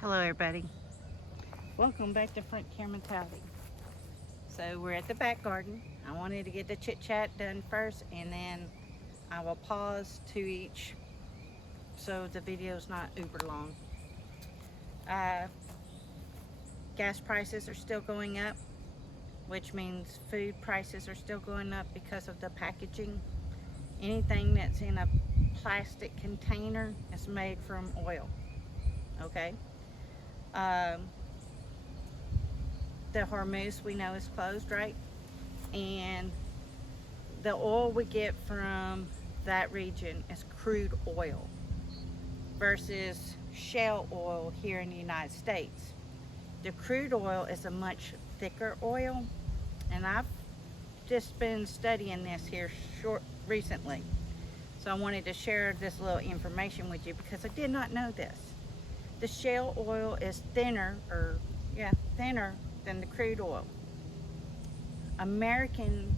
Hello everybody. Welcome back to Front Care Mentality. So we're at the back garden. I wanted to get the chit chat done first and then I will pause to each so the video is not uber long. Uh, Gas prices are still going up, which means food prices are still going up because of the packaging. Anything that's in a plastic container is made from oil. Okay. Um, the Hormuz we know is closed, right? And the oil we get from that region is crude oil versus shale oil here in the United States. The crude oil is a much thicker oil, and I've just been studying this here recently. So I wanted to share this little information with you because I did not know this. The shale oil is thinner than the crude oil. American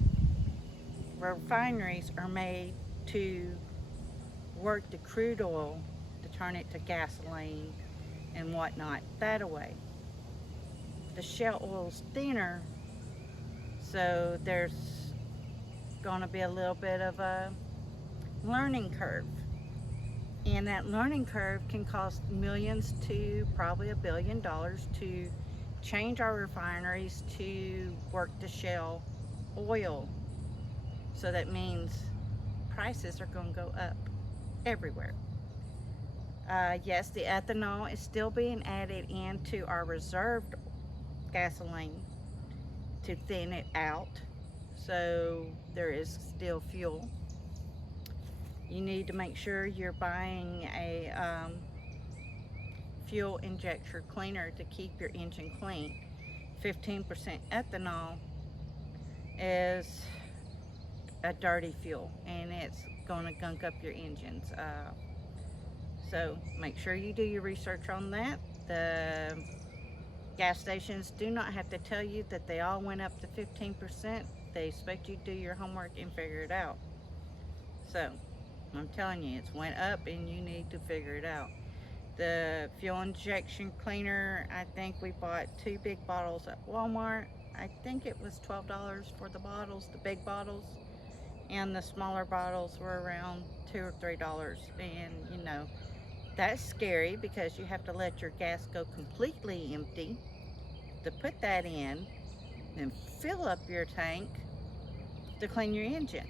refineries are made to work the crude oil to turn it to gasoline and whatnot that way. The shale oil's thinner, so there's going to be a little bit of a learning curve. And that learning curve can cost millions to probably $1 billion to change our refineries to work the shale oil. So that means prices are going to go up everywhere. Yes, the ethanol is still being added into our reserved gasoline to thin it out, so there is still fuel. You need to make sure you're buying a fuel injector cleaner to keep your engine clean. 15% ethanol is a dirty fuel and it's going to gunk up your engines. So make sure you do your research on that. The gas stations do not have to tell you that they all went up to 15%. They expect you to do your homework and figure it out. So I'm telling you, it's went up and you need to figure it out. The fuel injection cleaner, I think we bought 2 big bottles at Walmart. I think it was $12 for the bottles, the big bottles, and the smaller bottles were around $2 or $3. And you know, that's scary because you have to let your gas go completely empty to put that in, then fill up your tank to clean your engine.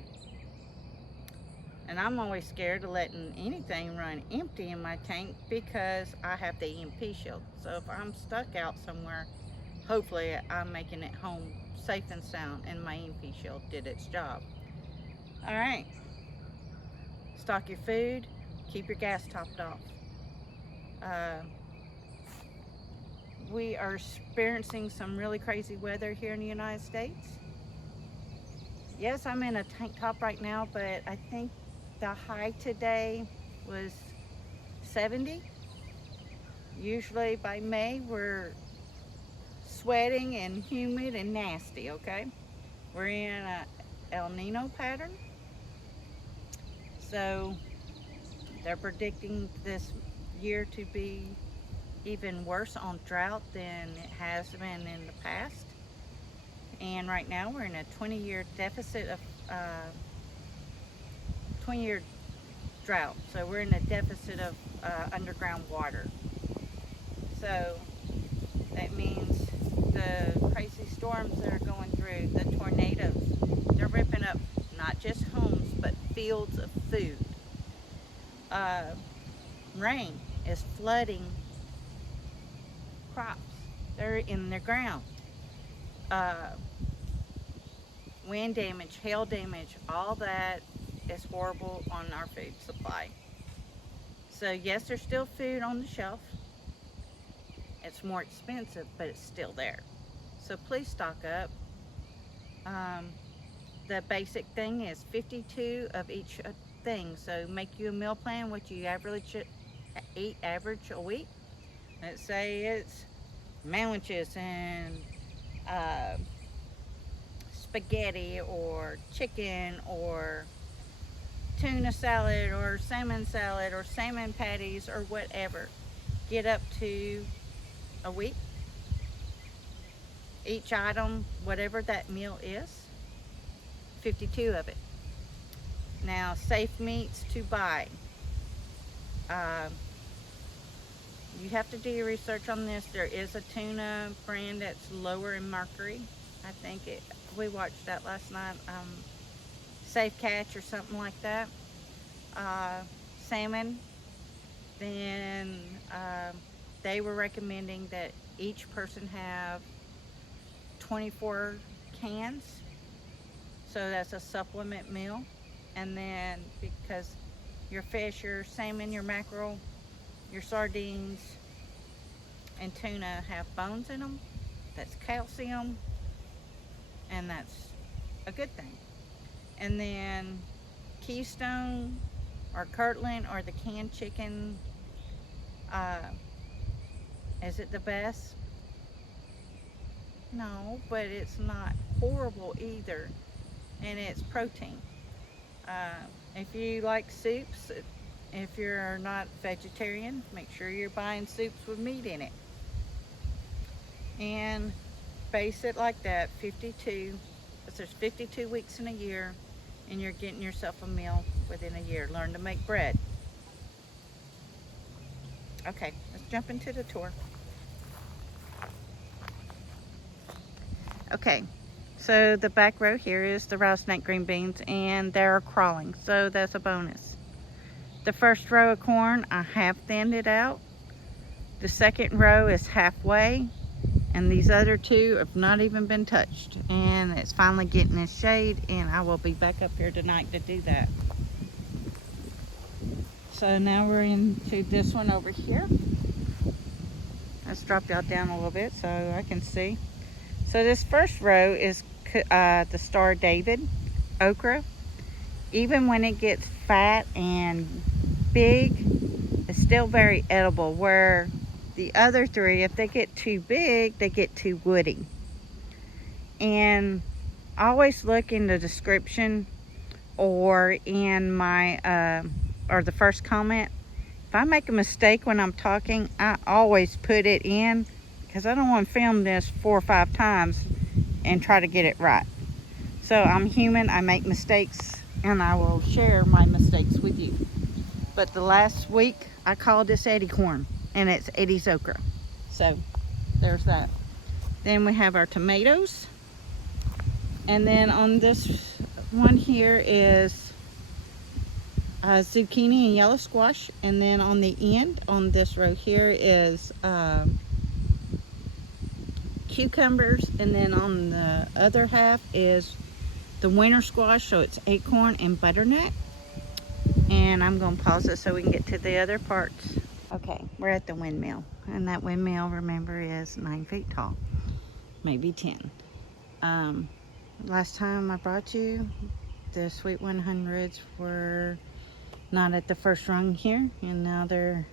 And I'm always scared of letting anything run empty in my tank because I have the EMP shield. So if I'm stuck out somewhere, hopefully I'm making it home safe and sound and my EMP shield did its job. All right, stock your food, keep your gas topped off. We are experiencing some really crazy weather here in the United States. Yes, I'm in a tank top right now, but I think the high today was 70. Usually by May, we're sweating and humid and nasty, okay? We're in a El Nino pattern. So they're predicting this year to be even worse on drought than it has been in the past. And right now we're in a 20-year deficit of 20-year drought. So we're in a deficit of underground water. So that means the crazy storms that are going through, the tornadoes, they're ripping up not just homes, but fields of food. Rain is flooding crops. They're in the ground. Wind damage, hail damage, all that is horrible on our food supply. So yes, there's still food on the shelf. It's more expensive, but it's still there. So please stock up. The basic thing is 52 of each thing. So make you a meal plan, what you eat average a week. Let's say it's sandwiches and spaghetti or chicken or tuna salad or salmon patties or whatever. Get up to a week. Each item, whatever that meal is, 52 of it. Now, safe meats to buy. You have to do your research on this. There is a tuna brand that's lower in mercury. I think we watched that last night. Safe Catch or something like that. Salmon. Then they were recommending that each person have 24 cans. So that's a supplement meal. And then because your fish, your salmon, your mackerel, your sardines, and tuna have bones in them. That's calcium, and that's a good thing. And then Keystone or Kirtland or the canned chicken, is it the best? No, but it's not horrible either, and it's protein. If you like soups, if you're not vegetarian, make sure you're buying soups with meat in it. And base it like that, 52, because there's 52 weeks in a year, and you're getting yourself a meal within a year. Learn to make bread. Okay, let's jump into the tour. Okay, so the back row here is the rattlesnake green beans, and they're crawling, so that's a bonus. The first row of corn, I have thinned it out. The second row is halfway, and these other two have not even been touched. And it's finally getting its shade, and I will be back up here tonight to do that. So now we're into this one over here. Let's drop y'all down a little bit so I can see. So this first row is the Star David okra. Even when it gets fat and big, it's still very edible, where the other three, if they get too big, they get too woody. And always look in the description or in my or the first comment. If I make a mistake when I'm talking, I always put it in, because I don't want to film this 4 or 5 times and try to get it right. So I'm human, I make mistakes, and I will share my mistakes with you. But the last week I called this Eddie corn, and it's Eddie's okra. So there's that. Then we have our tomatoes, and then on this one here is zucchini and yellow squash, and then on the end on this row here is cucumbers, and then on the other half is the winter squash, so it's acorn and butternut. And I'm going to pause it so we can get to the other parts. Okay, we're at the windmill, and that windmill, remember, is 9 feet tall, maybe 10. Last time I brought you, the Sweet 100s were not at the first rung here, and now they're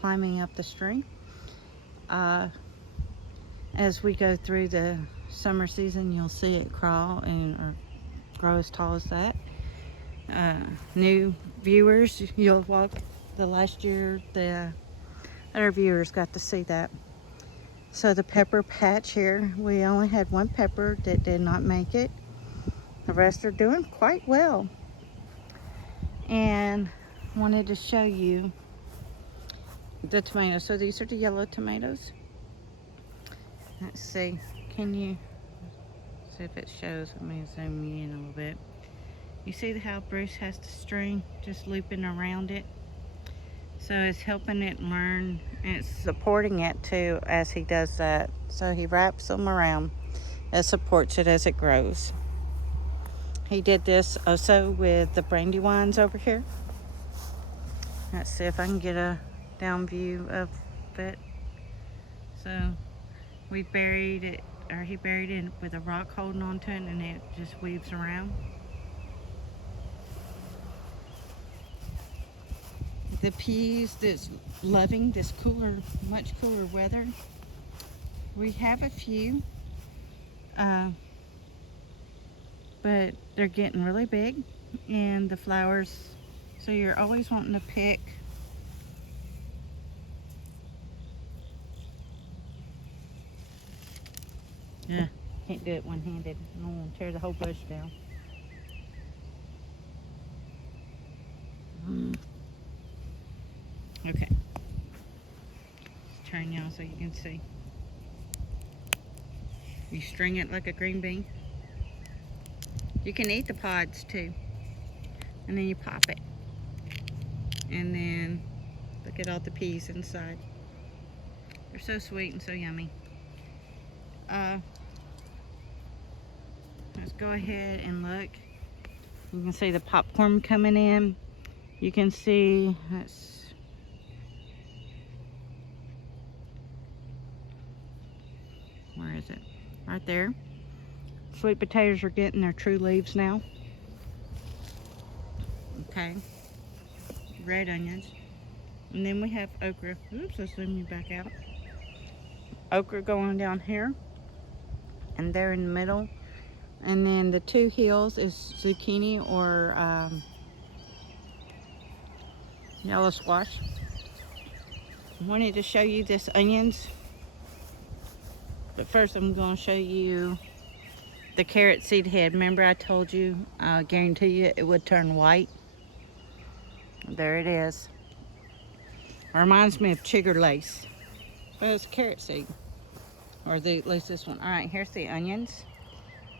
climbing up the string. As we go through the summer season, you'll see it crawl or grow as tall as that. New viewers, you'll walk the last year, the other viewers got to see that. So the pepper patch here, we only had one pepper that did not make it. The rest are doing quite well. And wanted to show you the tomatoes. So these are the yellow tomatoes. Let's see, can you see if it shows? Let me zoom you in a little bit. You see how Bruce has the string just looping around it? So it's helping it learn, and it's supporting it too as he does that. So he wraps them around. It supports it as it grows. He did this also with the brandywines over here. Let's see if I can get a down view of it. So we buried it, or he buried it with a rock holding onto it, and it just weaves around. The peas that's loving this cooler, much cooler weather. We have a few, but they're getting really big, and the flowers, so you're always wanting to pick Yeah, can't do it one-handed. I don't want to tear the whole bush down. Okay. Let's turn y'all so you can see. You string it like a green bean. You can eat the pods too. And then you pop it. And then look at all the peas inside. They're so sweet and so yummy. Let's go ahead and look. You can see the popcorn coming in. You can see, where is it? Right there. Sweet potatoes are getting their true leaves now. Okay. Red onions. And then we have okra. Oops, let's zoom you back out. Okra going down here. And they're in the middle. And then the two hills is zucchini or yellow squash. I wanted to show you this onions. But first I'm going to show you the carrot seed head. Remember I told you, I guarantee you it would turn white. There it is. It reminds me of chigger lace. But it's carrot seed. Or at least this one. Alright, here's the onions.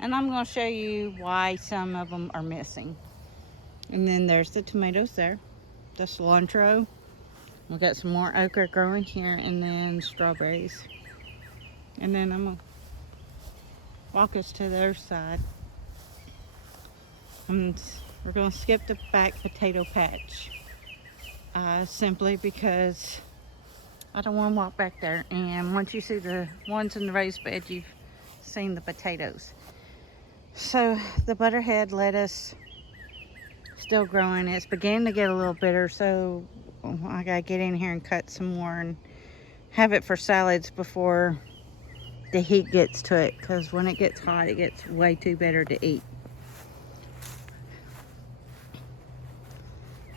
And I'm going to show you why some of them are missing. And then there's the tomatoes there. The cilantro. We've got some more okra growing here. And then strawberries. And then I'm going to walk us to the other side. And we're going to skip the back potato patch. Simply because I don't want to walk back there. And once you see the ones in the raised bed, you've seen the potatoes. So the butterhead lettuce still growing. It's beginning to get a little bitter, so I gotta get in here and cut some more and have it for salads before the heat gets to it, because when it gets hot it gets way too bitter to eat.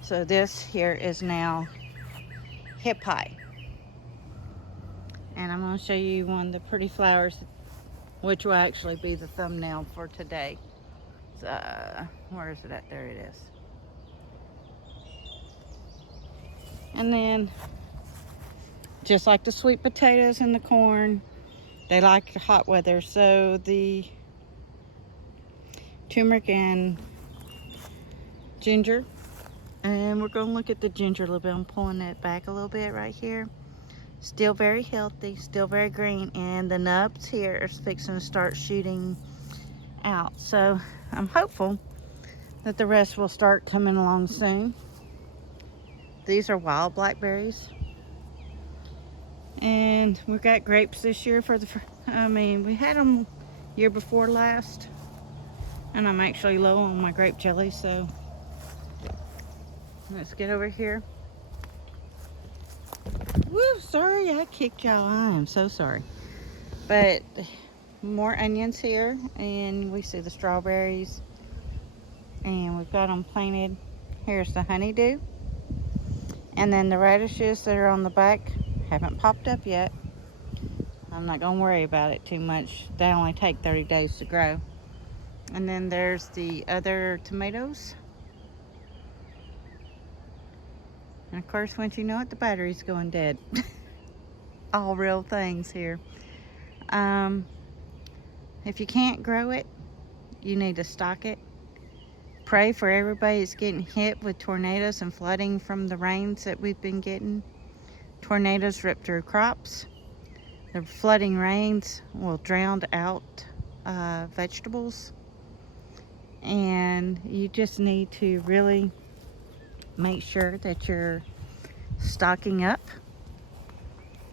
So this here is now hip high, and I'm going to show you one of the pretty flowers, which will actually be the thumbnail for today. Where is it at? There it is. And then just like the sweet potatoes and the corn, they like hot weather. So the turmeric and ginger. And we're going to look at the ginger a little bit. I'm pulling it back a little bit right here. Still very healthy, still very green. And the nubs here are fixing to start shooting out. So I'm hopeful that the rest will start coming along soon. These are wild blackberries. And we've got grapes this year for the, we had them year before last. And I'm actually low on my grape jelly, so let's get over here. Woo, sorry I kicked y'all. I am so sorry. But more onions here, and we see the strawberries. And we've got them planted. Here's the honeydew. And then the radishes that are on the back haven't popped up yet. I'm not going to worry about it too much. They only take 30 days to grow. And then there's the other tomatoes. And of course, once you know it, the battery's going dead. All real things here. If you can't grow it, you need to stock it. Pray for everybody that's getting hit with tornadoes and flooding from the rains that we've been getting. Tornadoes rip through crops. The flooding rains will drown out vegetables. And you just need to really make sure that you're stocking up.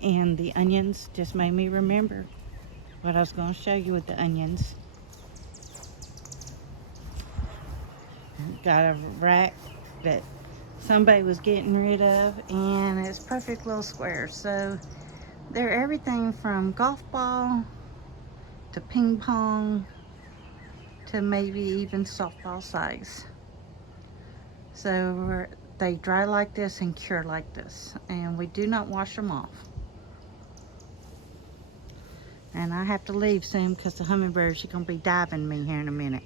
And the onions just made me remember what I was going to show you with the onions. Got a rack that somebody was getting rid of, and it's perfect little squares. So they're everything from golf ball to ping pong to maybe even softball size. So they dry like this and cure like this, and we do not wash them off. And I have to leave soon because the hummingbirds are going to be diving me here in a minute.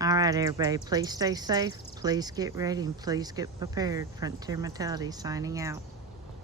All right, everybody, please stay safe, please get ready, and please get prepared. Frontier Mentality signing out.